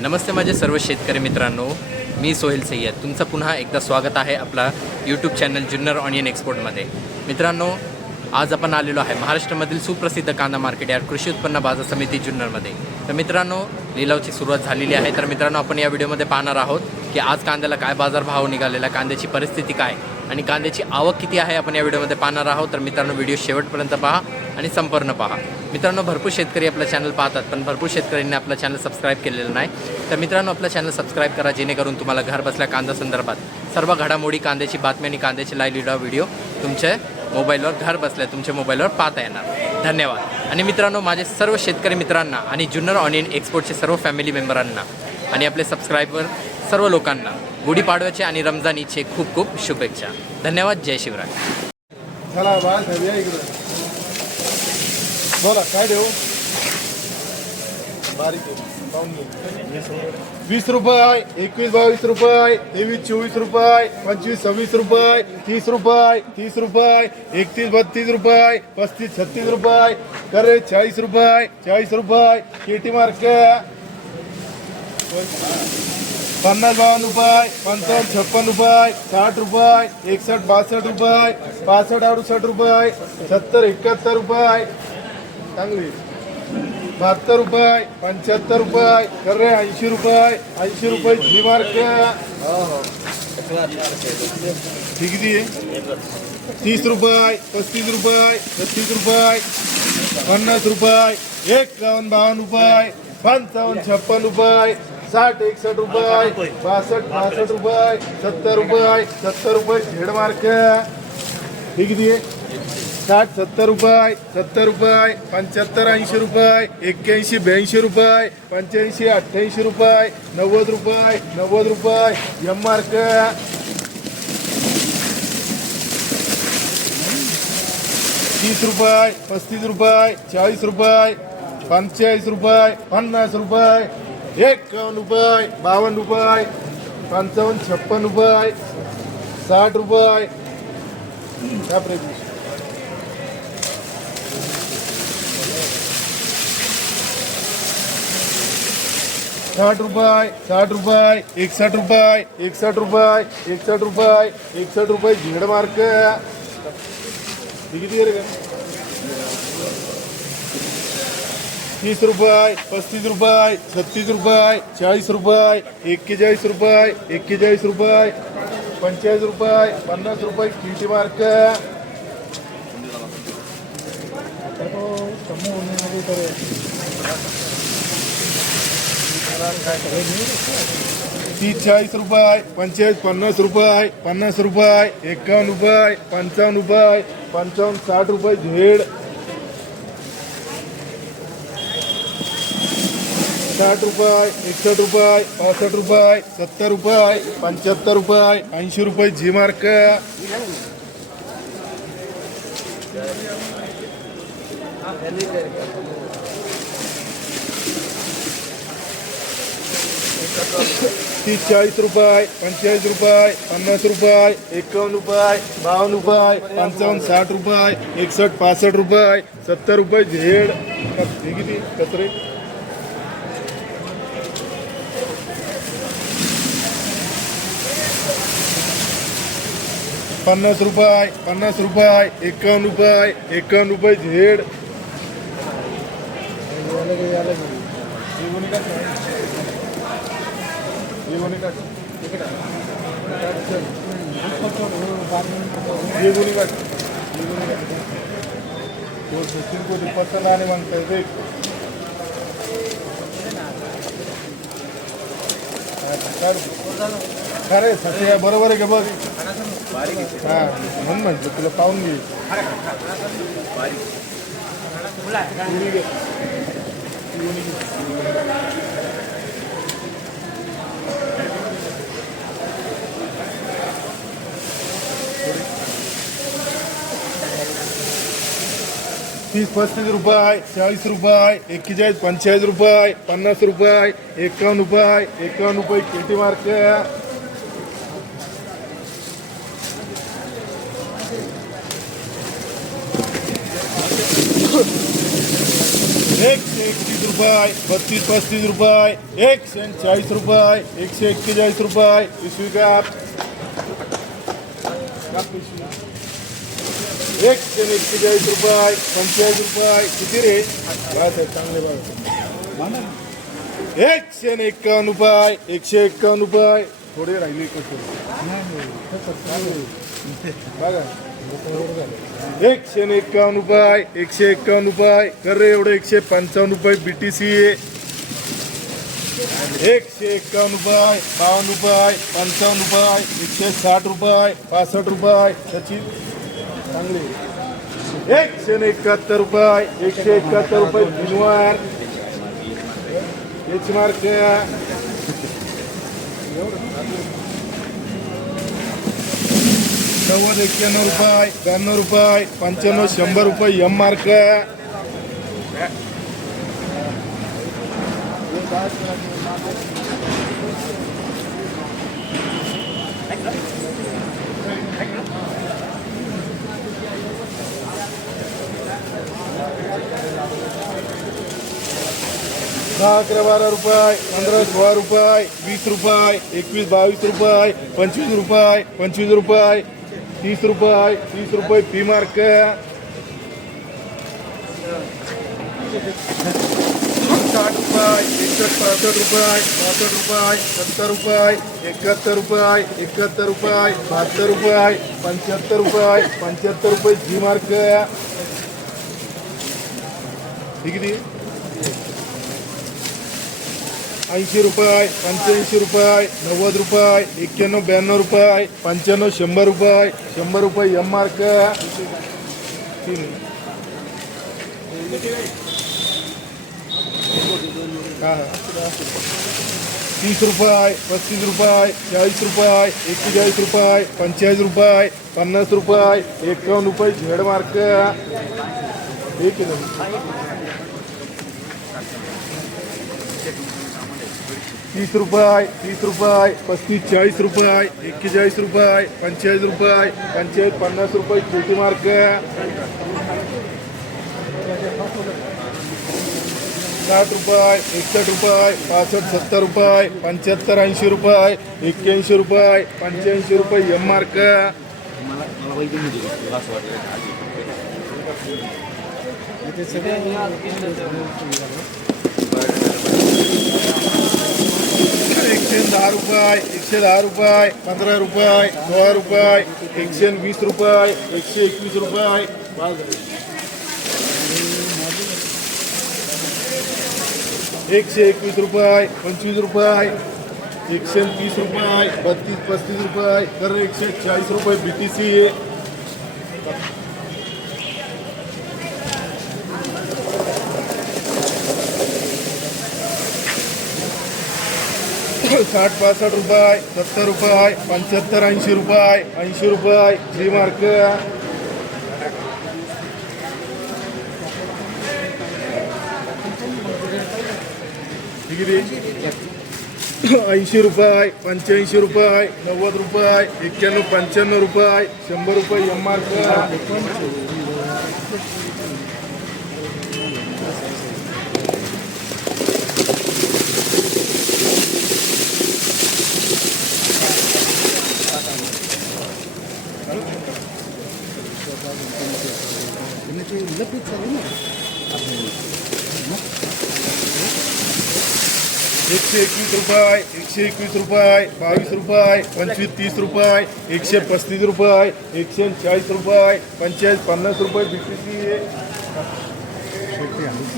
नमस्ते माझे सर्व शेतकरी मित्रांनो मी सोहेल सय्यद. तुमचं पुन्हा एकदा स्वागत आहे आपला यूट्यूब चॅनल जुन्नर ऑनियन एक्सपोर्टमध्ये मित्रांनो आज आपण आलेलो आहे महाराष्ट्रामधील सुप्रसिद्ध कांदा मार्केट या कृषी उत्पन्न बाजार समिती जुन्नरमध्ये तर मित्रांनो लिलावची सुरुवात झालेली आहे. तर मित्रांनो आपण या व्हिडिओमध्ये पाहणार आहोत की आज कांद्याला काय बाजारभाव निघालेला कांद्याची परिस्थिती काय आणि कांद्याची आवक किती आहे आपण या व्हिडिओमध्ये पाहणार आहोत. तर मित्रांनो व्हिडिओ शेवटपर्यंत पहा आणि संपूर्ण पहा. मित्रांनो भरपूर शेतकरी आपलं चॅनल पाहतात पण भरपूर शेतकऱ्यांनी आपलं चॅनल सबस्क्राईब केलेलं नाही. तर मित्रांनो आपलं चॅनल सबस्क्राईब करा जेणेकरून तुम्हाला घर बसल्या कांदा संदर्भात सर्व घडामोडी कांद्याची बातमी आणि कांद्याची लाईव्ह व्हिडिओ तुमच्या मोबाईलवर घर बसल्या तुमच्या मोबाईलवर पाहता येणार. धन्यवाद. आणि मित्रांनो माझे सर्व शेतकरी मित्रांना आणि जुन्नर ऑनियन एक्सपोर्टचे सर्व फॅमिली मेंबरांना आणि आपले सबस्क्रायबर सर्व लोकांना गुढीपाडव्याचे आणि रमजान ईदचे खूप खूप शुभेच्छा. धन्यवाद जय शिवराय. चला बोला काय देऊ? वीस रुपये एकवीस बावीस रुपये तेवीस चोवीस रुपये पंचवीस सव्वीस रुपये तीस रुपये तीस रुपये एकतीस बत्तीस रुपये पस्तीस छत्तीस रुपये करे चाळीस रुपये चाळीस रुपये केटी मार्क. पन्नास बावन्न रुपये पंचावन्न छप्पन रुपये साठ रुपये एकसष्ट बासष्ट रुपये पासष्ट अडुसष्ट रुपये सत्तर एकाहत्तर रुपये. चांगली. बहात्तर रुपये पंच्याहत्तर रुपये खरे ऐंशी रुपये ऐंशी रुपये जी मार्क. ठीक तीस रुपये पस्तीस रुपये छत्तीस रुपये पन्नास रुपये एकावन्न बावन्न रुपये पंचावन्न छप्पन रुपये साठ एकसष्ट रुपये बासष्ट बासष्ट रुपये सत्तर रुपये सत्तर रुपये झेड मार्क ठीक आहे. साठ सत्तर रुपये सत्तर रुपये पंच्याहत्तर ऐंशी रुपये एक्क्याऐंशी ब्याऐंशी रुपये पंच्याऐंशी अठ्ठ्याऐंशी रुपये नव्वद रुपये नव्वद रुपये एम मार्क तीस रुपये पस्तीस रुपये चाळीस रुपये पंचेचाळीस रुपये पन्नास रुपये एकावन्न रुपये बावन्न रुपये पंचावन्न छप्पन रुपये साठ रुपये. क्या साठ रुपये साठ रुपये एकसठ रुपये एकसठ रुपये एकसठ रुपये एकसठ रुपये झेड मार्क. किती आहे तीस रुपये पस्तीस रुपये छत्तीस रुपये चाळीस रुपये एक्केचाळीस रुपये एक्केचाळीस रुपये पंचेचाळीस रुपये पन्नास रुपये किती मार्क? तीस चाळीस रुपये पंचेचाळीस पन्नास रुपये पन्नास रुपये एकावन्न रुपये पंचावन्न रुपये पंचावन्न साठ रुपये झेड साठ रुपये एकसष्ट रुपये पासष्ट रुपये सत्तर रुपये पंच्याहत्तर रुपये ऐंशी रुपये झी मार्क. तीस चाळीस रुपये पंचेचाळीस रुपये पन्नास रुपये एकावन्न रुपये बावन्न रुपये पंचावन्न साठ रुपये एकसष्ट पासष्ट रुपये सत्तर रुपये झेड. हे किती? कचरे पन्नास रुपये पन्नास रुपये एकावन्न रुपये एकावन्न रुपये झेड. पत्ता नाही म्हणताय अरे खरे सत्य बरोबर आहे का बघ? हा म्हणून म्हटलं तुला पाहून घे तीस पस्तीस रुपये चाळीस रुपये एक्केचाळीस पंचेचाळीस रुपये पन्नास रुपये एकावन्न रुपये एकावन्न रुपये केटी मार्क एकशे एकतीस रुपये बत्तीस पस्तीस रुपये एकशे चाळीस रुपये एकशे एक्केचाळीस रुपये. पिशवी काप एकशे एक्केचाळीस रुपये पंचेचाळीस रुपये. किती रे? बस आहे, चांगले बघ एकशे एक्कावन्न रुपये एकशे एक्कावन्न रुपये. थोडे राहिले बघा. एकशे एक्कावन्न रुपये एकशे एक्कावन्न रुपये. कर रे एवढे एकशे पंचावन्न रुपये बी टी सी एकशे एक्कावन्न रुपये बावन्न रुपये पंचावन्न रुपये एकशे साठ रुपये पासष्ट रुपये. सचिन चांगले. एकशे एकाहत्तर रुपये एकशे एकाहत्तर रुपये बिनवार एच मार्क नव्वद एक्क्याण्णव रुपये ब्याण्णव रुपये पंच्याण्णव शंभर रुपये एम मार्क दहा अकरा बारा रुपये पंधरा सोळा रुपये वीस रुपये एकवीस बावीस रुपये पंचवीस रुपये पंचवीस रुपये तीस रुपये तीस रुपये फ़ी मार्क साठ रुपये एकसष्ट रुपये पासष्ट रुपये, सत्तर रुपये एकाहत्तर रुपये एकाहत्तर रुपये, बहात्तर रुपये पंच्याहत्तर रुपये पंच्याहत्तर रुपये जी मार्क ही। किती ऐंशी रुपये पंच्याऐंशी रुपये नव्वद रुपये एक्क्याण्णव ब्याण्णव रुपये पंच्याण्णव शंभर रुपये शंभर रुपये एम मार्क तीस रुपये पस्तीस रुपये चाळीस रुपये एक्केचाळीस रुपये पंचेचाळीस रुपये पन्नास रुपये एकावन्न रुपये झेड मार्क एक तीस रुपये तीस रुपये पस्तीस चाळीस रुपये एक्केचाळीस रुपये पंचेचाळीस रुपये पंचेचाळीस पन्नास रुपये छोटी मार्क. साठ रुपये एकसष्ट रुपये पासष्ट सत्तर रुपये पंच्याहत्तर ऐंशी रुपये एक्क्याऐंशी रुपये पंच्याऐंशी रुपये एम मार्क एकशे दहा रुपये एकशे दहा रुपये पंधरा रुपये सोळा रुपये एकशे वीस रुपये एकशे एकवीस रुपये एकशे एकवीस रुपये पंचवीस रुपये एकशे तीस रुपये, बत्तीस पस्तीस रुपये तर एकशे चाळीस रुपये बी टी सी साठ पासष्ट रुपये आहे सत्तर रुपये आहे पंच्याहत्तर ऐंशी रुपये आहे ऐंशी रुपये आहे थ्री मार्क ऐंशी रुपये आहे पंच्याऐंशी रुपये आहे नव्वद रुपये आहे एक्क्याण्णव पंच्याण्णव रुपये आहे शंभर रुपये एम आर पी एकशे एकवीस रुपये एकशे एकवीस रुपये बावीस रुपये पंचवीस तीस रुपये एकशे पस्तीस रुपये एकशे चाळीस रुपये पंचेचाळीस पन्नास रुपये बी पी सी